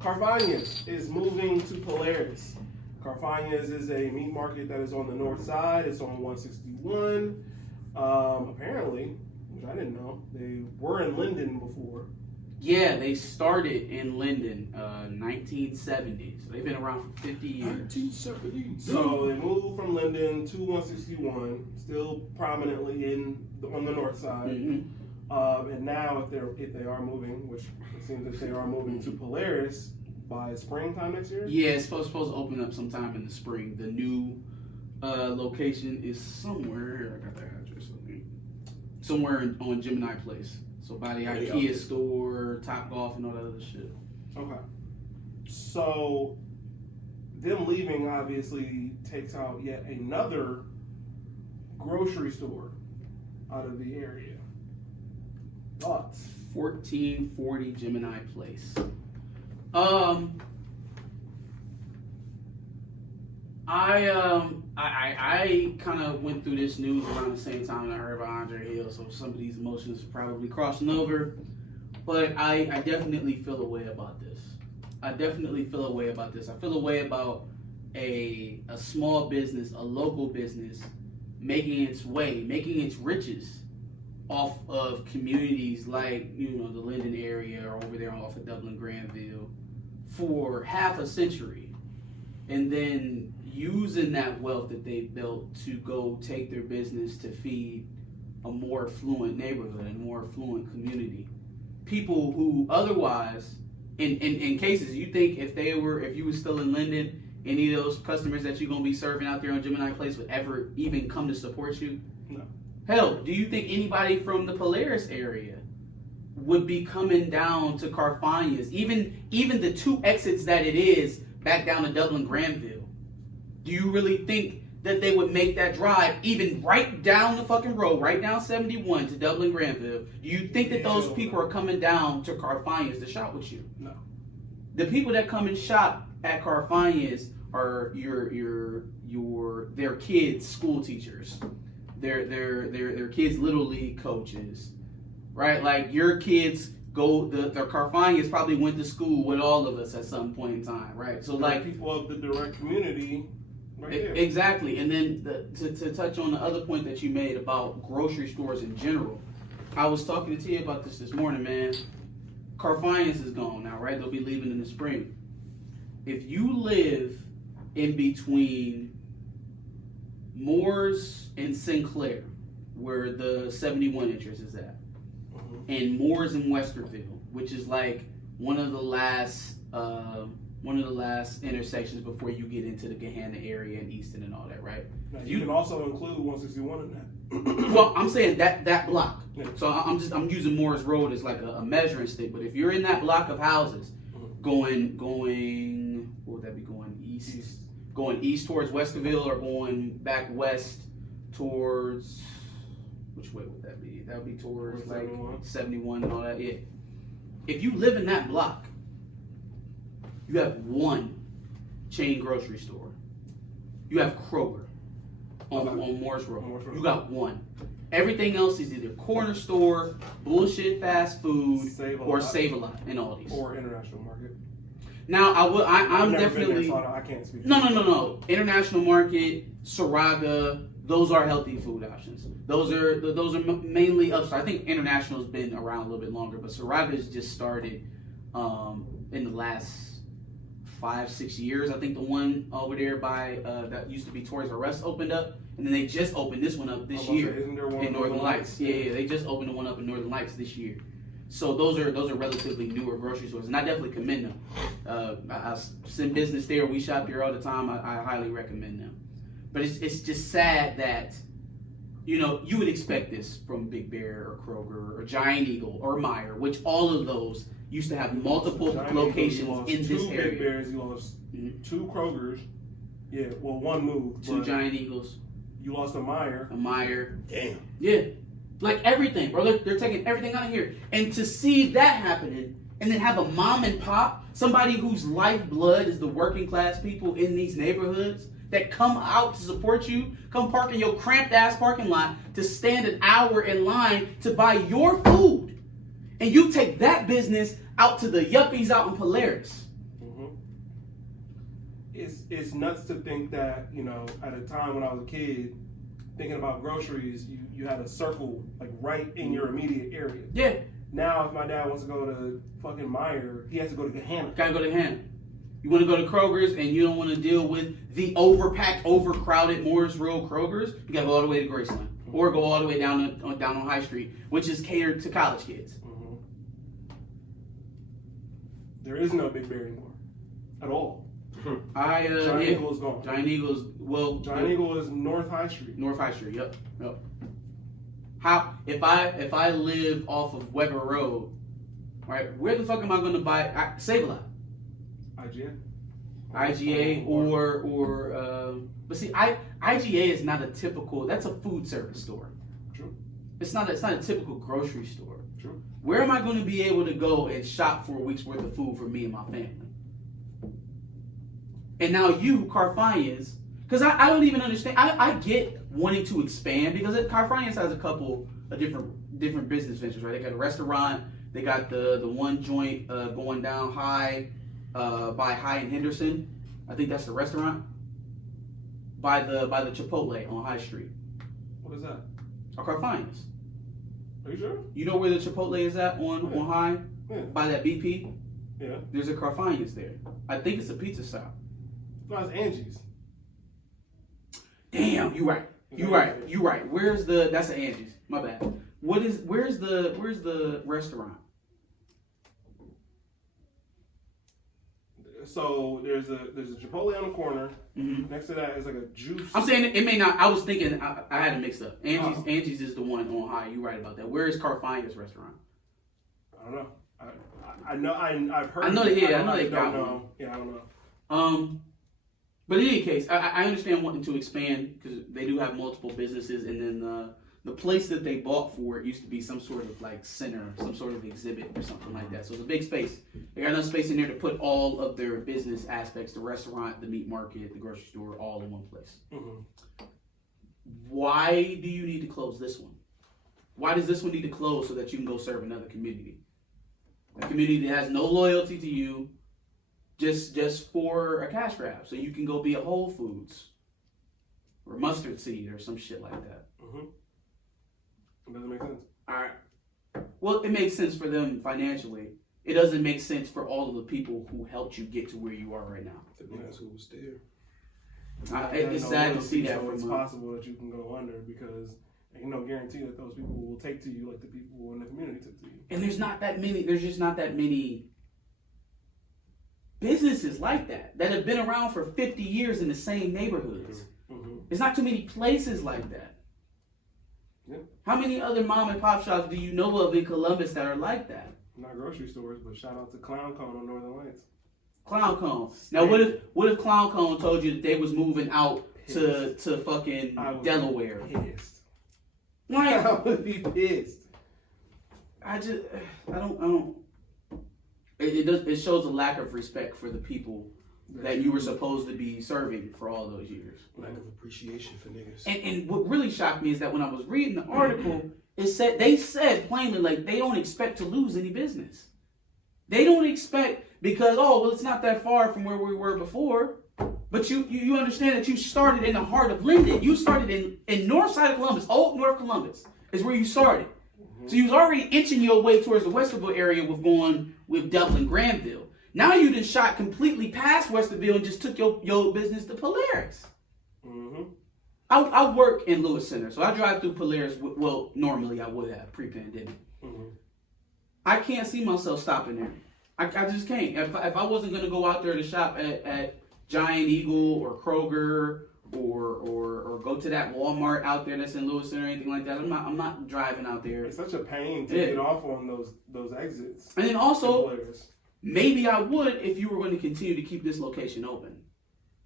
CARFAGN'S is moving to Polaris. CARFAGN'S is a meat market that is on the north side. It's on 161. Apparently, which I didn't know, they were in Linden before. Yeah, they started in Linden, 1970. So they've been around for 50 years. 1970. So they moved from Linden to 161, still prominently on the north side. Mm-hmm. And now, if they are moving, which it seems that they are moving to Polaris by springtime next year. Yeah, it's supposed to open up sometime in the spring. The new location is somewhere. I got the address with me. Somewhere on Gemini Place. So by the IKEA store, Top Golf, and all that other shit. Okay. So them leaving obviously takes out yet another grocery store out of the area. Thoughts? 1440 Gemini Place. I kind of went through this news around the same time that I heard about Andre Hill, so some of these emotions probably crossing over. But I definitely feel a way about this. I feel a way about a small business, a local business, making its riches off of communities like, the Linden area or over there off of Dublin Granville for half a century, and then using that wealth that they built to go take their business to feed a more affluent neighborhood and more affluent community. People who otherwise, in cases, you think if you were still in Linden, any of those customers that you're gonna be serving out there on Gemini Place would ever even come to support you? No. Hell, do you think anybody from the Polaris area would be coming down to CARFAGN'S? Even the two exits that it is back down to Dublin Granville. Do you really think that they would make that drive even right down the fucking road, right down 71 to Dublin Granville? Do you think that those people are coming down to CARFAGN'S to shop with you? No. The people that come and shop at CARFAGN'S are their kids' school teachers. Their kids' little league coaches, right? Like your kids their CARFAGN'S probably went to school with all of us at some point in time, right? So like people of the direct community, right there. Exactly. And then to touch on the other point that you made about grocery stores in general, I was talking to Tia about this morning, man. CARFAGN'S is gone now, right? They'll be leaving in the spring. If you live in between Moores and Sinclair, where the 71 interest is at, and Moores and Westerville, which is like one of the last intersections before you get into the Gahanna area and Easton and all that, right? Now, you can also include 161 in that. Well, I'm saying that block. Yeah. So I'm using Morris Road as like a measuring stick. But if you're in that block of houses, going, what would that be, going east? Going east towards Westerville, or going back west towards, which way would that be? That would be towards like 71 and all that. Yeah. If you live in that block, you have one chain grocery store. You have Kroger on Morris Road. You got one. Everything else is either corner store, bullshit fast food, or Save-A-Lot and all these. Or International Market. Now I'm definitely there, so I can't speak. No. International Market, Saraga, those are healthy food options. Those are mainly upstart. I think International's been around a little bit longer, but Saraga's just started in the last 5-6 years. I think the one over there by that used to be Toys R Us opened up, and then they just opened this one up this year isn't there one in Northern Lights. Yeah, they just opened the one up in Northern Lights this year. So those are relatively newer grocery stores, and I definitely commend them. I send business there. We shop there all the time. I highly recommend them. But it's just sad that you would expect this from Big Bear or Kroger or Giant Eagle or Meijer, which all of those used to have multiple locations in this area. Two Big Bears, you lost two Krogers. Yeah, well, one moved. Two Giant Eagles. You lost a Meijer. A Meijer. Damn. Yeah. Like everything, bro. They're taking everything out of here. And to see that happening, and then have a mom and pop, somebody whose lifeblood is the working class people in these neighborhoods, that come out to support you, come park in your cramped ass parking lot to stand an hour in line to buy your food. And you take that business out to the yuppies out in Polaris. it's nuts to think that, you know, at a time when I was a kid, thinking about groceries, you had a circle like right in your immediate area. Yeah. Now, if my dad wants to go to fucking Meijer, he has to go to Gahanna. Gotta go to Hannah. You want to go to Kroger's and you don't want to deal with the overpacked, overcrowded Morris Road Kroger's, you gotta go all the way to Graceland. Or go all the way down on High Street, which is catered to college kids. Mm-hmm. There is no Big Bear anymore. At all. Giant Eagle is gone. Giant Eagle is, well... Giant Eagle is North High Street. North High Street, yep. How, if I live off of Weber Road, right, where the fuck am I going to buy, Save-A-Lot? IGA or but see, IGA is not a typical, that's a food service store. True. It's not a typical grocery store. True. Where am I going to be able to go and shop for a week's worth of food for me and my family? And now you, CARFAGN'S, because I don't even understand. I get wanting to expand because CARFAGN'S has a couple of different business ventures, right? They got a restaurant. They got the one joint going down High by High and Henderson. I think that's the restaurant. By the Chipotle on High Street. What is that? CARFAGN'S. Are you sure? You know where the Chipotle is at on High? Yeah. By that BP? Yeah. There's a CARFAGN'S there. I think it's a pizza shop. No, it's Angie's. Damn, you right. You right. That's an Angie's. My bad. Where's the restaurant? So there's a Chipotle on the corner. Mm-hmm. Next to that is like a juice. I'm saying it may not. I was thinking I had it mixed up. Angie's is the one on High. You right about that. Where is CARFAGN'S restaurant? I don't know. I know. I've heard. I know. Yeah, I know they got one. Yeah, I don't know. But in any case, I understand wanting to expand because they do have multiple businesses, and then the place that they bought for it used to be some sort of like center, some sort of exhibit or something like that. So it's a big space. They got enough space in there to put all of their business aspects, the restaurant, the meat market, the grocery store, all in one place. Mm-hmm. Why do you need to close this one? Why does this one need to close so that you can go serve another community? A community that has no loyalty to you, just for a cash grab, so you can go be a Whole Foods or Mustard Seed or some shit like that. Mm-hmm. It doesn't make sense. All right. Well, it makes sense for them financially. It doesn't make sense for all of the people who helped you get to where you are right now. The niggas who was there. It's sad to see that. So it's possible that you can go under because ain't no guarantee that those people will take to you like the people in the community took to you. And there's just not that many businesses like that have been around for 50 years in the same neighborhoods. Mm-hmm. There's not too many places like that. Yeah. How many other mom and pop shops do you know of in Columbus that are like that? Not grocery stores, but shout out to Clown Cone on Northern Lights. Clown Cone. Now, what if Clown Cone told you that they was moving out to fucking Delaware? Pissed. Like, I would be pissed. I don't. It shows a lack of respect for the people that you were supposed to be serving for all those years. Lack of appreciation for niggas. And what really shocked me is that when I was reading the article, they said plainly, like, they don't expect to lose any business. They don't expect, because, it's not that far from where we were before. But you understand that you started in the heart of Linden. You started in north side of Columbus, Old North Columbus is where you started. Mm-hmm. So you was already inching your way towards the Westerville area with Dublin, Granville. Now you done shot completely past Westerville and just took your business to Polaris. Mm-hmm. I work in Lewis Center, so I drive through Polaris. Well, normally I would have pre-pandemic. Mm-hmm. I can't see myself stopping there. I just can't. If I wasn't going to go out there to shop at Giant Eagle or Kroger or go to that Walmart out there that's in Lewis Center or anything like that, I'm not driving out there. It's such a pain to get off on those exits. And then also, maybe I would if you were going to continue to keep this location open.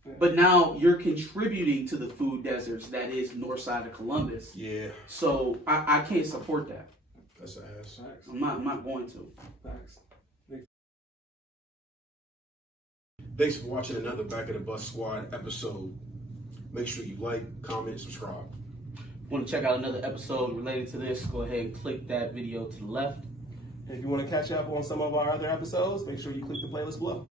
Yeah. But now you're contributing to the food deserts that is north side of Columbus. Yeah. So I can't support that. That's an ass. Facts. I'm not going to. Facts. Thanks for watching another Back of the Bus Squad episode. Make sure you like, comment, subscribe. Want to check out another episode related to this, go ahead and click that video to the left. And if you want to catch up on some of our other episodes, make sure you click the playlist below.